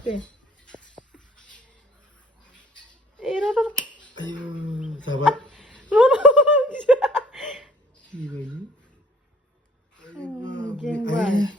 Oke. Roro. Ayo, sahabat. Roro. Gimana? Geng banget.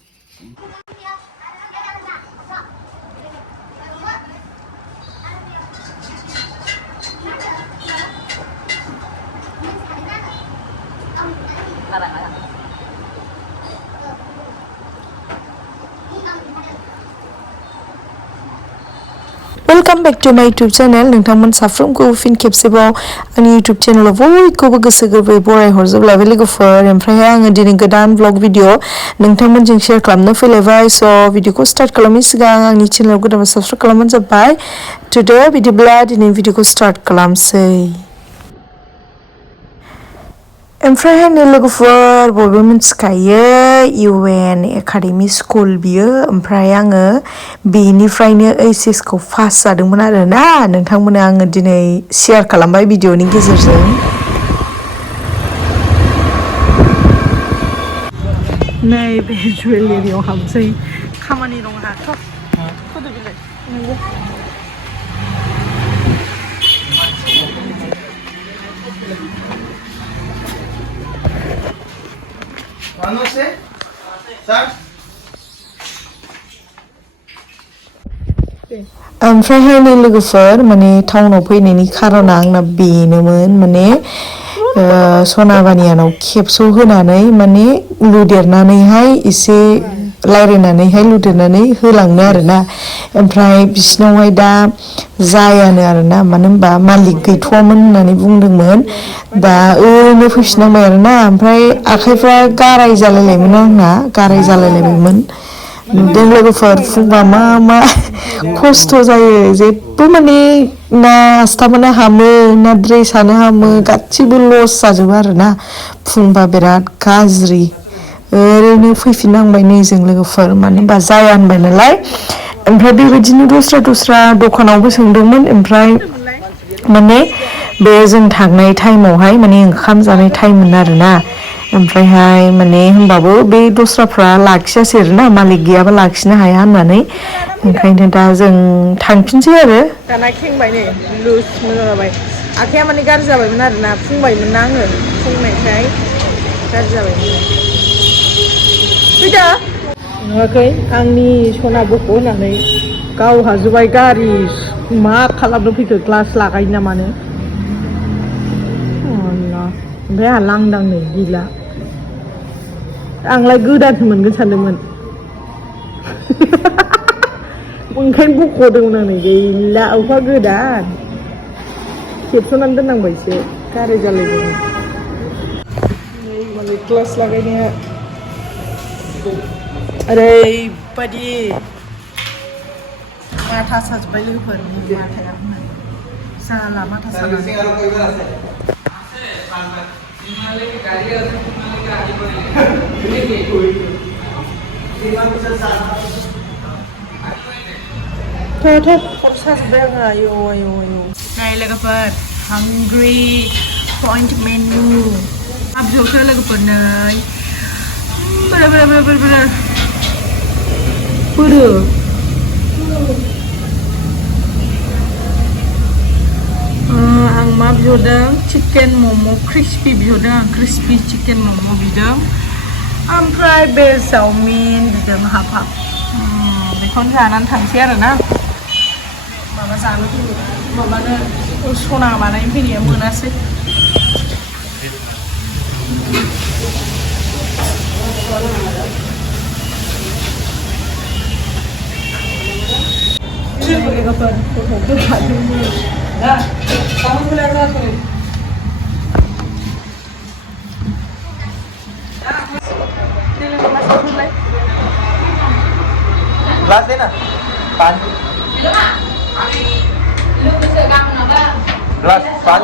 Welcome back to my YouTube channel. नोंथांमोन साफ्रोमखौ फिन खेबसेबाव आंनि YouTube चेनेलाव बयखौबो गोसो गोरबोयै बरायहरजोबलायबाय लोगोफोर। ओमफ्राय आङो दिनै गोदान ब्लग भिडिअ नोंथांमोनजों शेयार खालामनो फैलायबाय। स' भिडिअखौ स्टार्ट खालामनायनि सिगां आंनि चेनेलाव गोदान साबस्क्राइब खालामबानो जाबाय। टुडे बिदिब्ला दिनै भिडिअखौ स्टार्ट खालामसै। ओमफ्रायहाय नै लोगोफोर बयबो मिथिखायो UN एकाडेमि स्कुल बियो। ओमफ्राय आङो बेनिफ्रायनो HS खौ पास जादोंमोन आरोना नोंथांमोननो आङो दिनै शेयार खालामबाय भिडिअनि गेजेरजों। नै बे जुवेलारियाव हाबसै खामानि दं आंहाथ'। फुदु बिलाय नंगौ। ओमफ्रायहाय नै लोगोफोर माने टाउनाव फैनायनि खारना आंना बेनोमोन माने सनाबानियानाव खेबस' होनानै माने लुदेरनानैहाय एसे रायज्लायनानैहाय लुदेरनानै होलांनो आरोना। ओमफ्राय बिसिनावहाय दा जायानो आरोना मानो होनबा मालिक गैथ'वामोन होननानै बुंदोंमोन। दा ओरैनो फैफिननांबाय आरोना। ओमफ्राय आखाइफ्रा गाराय जालायलायमोन आंना गाराय जालायलायबायमोन। नुदों लोगोफोर फुंबा मा खस्थ' जायो जेबो माने ना आस्थामानो हामो ना ड्रेसानो हामो गासिबो लस जाजोबो आरोना। फुंबा बिराद गाज्रि ओरैनो फैफिननांबाय नैजों लोगोफोर मानो होनबा जाया होनबाय नालाय। ओमफ्राय बेबायदिनो दस्रा दखानावबो सोंदोंमोन। ओमफ्राय माने बे जों थांनाय टाइमावहाय माने ओंखाम जानाय टाइममोन आरोना। ओमफ्रायहाय माने होनबाबो बे दस्राफ्रा लाखियासै आरोना मालिक गैयाबा लाखिनो हाया होननानै। ओंखायनो दा जों थांफिनसै आरो। दाना खेंबाय नै लुज मोजां जाबाय। आखाइया माने गाज्रि जाबायमोन आरोना फुंबायमोन ना आङो फुंनायखाय गाज्रि जाबायमोन। फैदो नुवाखै आंनि सना बख' होननानै गाव हाजोबाय गारि मा खालामनो फैखो ग्लास लागायो ना मानो। ओमफ्राय आंहा लांदां नै गैला। आंलाय गोदानसो मोनगोन सानदोंमोन। ओंखायनो बख'दोंमोन आं नै गैला अबेबा गोदान खेबस'नानै दोननांबायसो गाराय जालायबाय। नै मालाय ग्लास लागायनाया ओरैबायदि माथा साजोब्बाय लोगोफोर माथाया जाला माथा सानानै। खर साजोब्बाय आङो आयौ आयौ आयौ। नै लोगोफोर हांग्रि पइन्ट मेनु हाबजोबखो लोगोफोर नै बोरो आं मा बिहरदों चिकेन मम' क्रिस्पि बिहरदों आं क्रिस्पि चिकेन मम' बिदों। ओमफ्राय बे चावमिन बिदों हाफ बेखौनो जानानै थांसै आरोना। माबा जानो माबानो सना बानायनो फैनाया मोनासै। लोगोफोर गथ'फोर थादोंमोन दा kamu bilang apa? Kelas deh nah, pan. Kelas pan,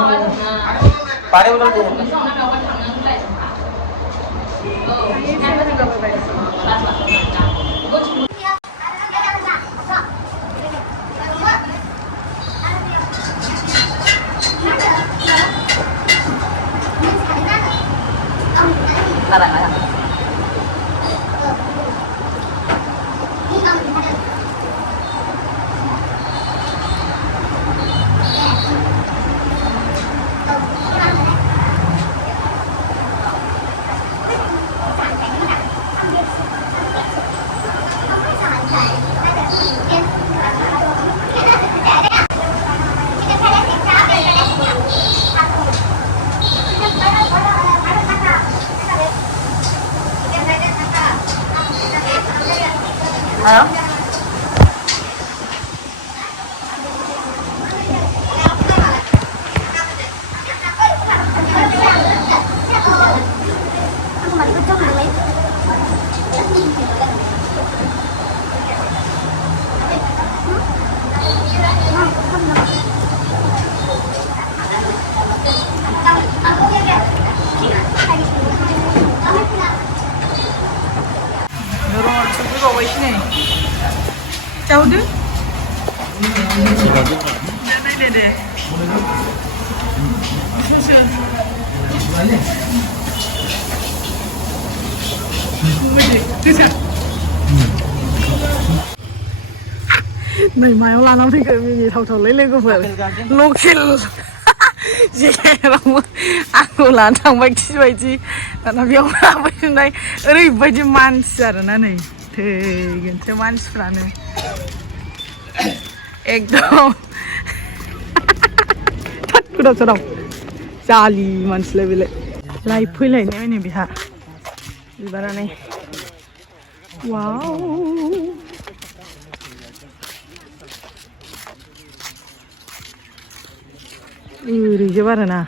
pan belum tuh. नै मायाव लानानै फैखो मिनिथावथावलै लोगोफोर लकेल जेरावबो आंखौ लानानै थांबाय खिबायदि दाना बेयाव लाबोफिनबाय ओरैबायदि मानसि आरोना नै थैगोनसो मानसिफ्रानो एकदम थाद गोदाव सोराव जालि मानसिलाय बेलाय लाइभ फैलायनाय नै बेहा बिबारानो वाव ओरैजोब आरोना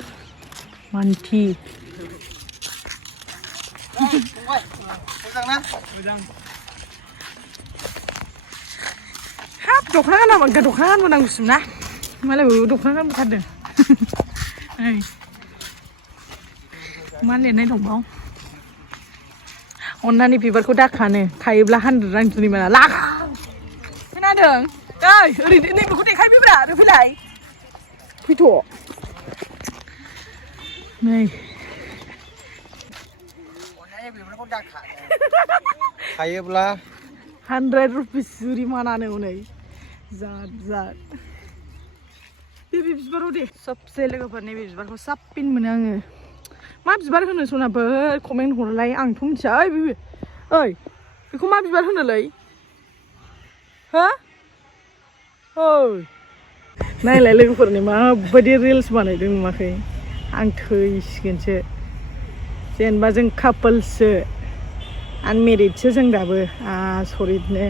मानथि हाब दख'ना गानाबा दख'ना गानबोनांगौसो ना मालायबो दख'ना गानबोथारदों मा लिरनाय दंबाव अन्नानै बिबारखौ दाखानो खायोब्ला 100 रां जुरिमाना लाखा खोनादों ओइ ओरैनो नैबेखौ देखायफैब्रा ओरै फैलाय फैथ' नै खायोब्ला 100 रुपिस जुरिमानानो हनै जाद जाद बे बिबाराव दे सबसे लोगोफोर नैबे बिबारखौ साबसिन मोनो आङो मा बिबार होनो सनाफोर कमेन्ट हरलाय आंथ' मिथिया ओइ बेखौ मा बिबार होनोलै हो ओइ नायलाय लोगोफोरनि माबायदि रिल्स बानायदों नुवाखै आं थैसिगोनसो जेनेबा जों कापोलसो आनमेरिडसो जों दाबो आसरितनो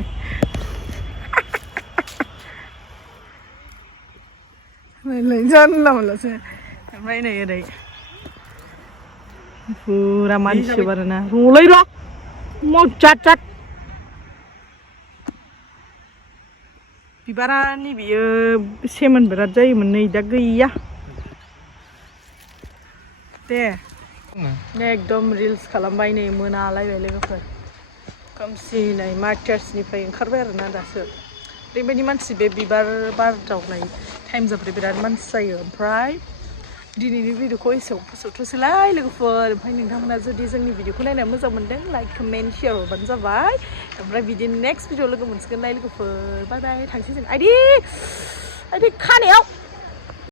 नायलाय जानला मोनलासो ओमफ्राय नै ओरै फुरा मानसि आरोना र'लै र' मजाद जाद बिबारा नैबेयो सेमोन बिराद जायोमोन नै दा गैया दे एकदम रिल्स खालामबाय नै मोनालायबाय लोगोफोर खोमसि नै मार्चार्सनिफ्राय ओंखारबाय आरोना दासो ओरैबायदि मानसि बे बिबार बारदावनाय टाइम जाबाथाय बिराद मानसि जायो ओमफ्राय दिनैनि भिडिअखौ एसेयाव फोजोबथ'सैलाय लोगोफोर ओमफ्राय नोंथांमोना जुदि जोंनि भिडिअखौ नायना मोजां मोनदों लाइक कमेन्ट शेयार हरबानो जाबाय ओमफ्राय बिदिनो नेक्स्ट भिडिअ लोगो मोनसिगोनलाय लोगोफोर बाय बाय थांसै जों आइदि खानायाव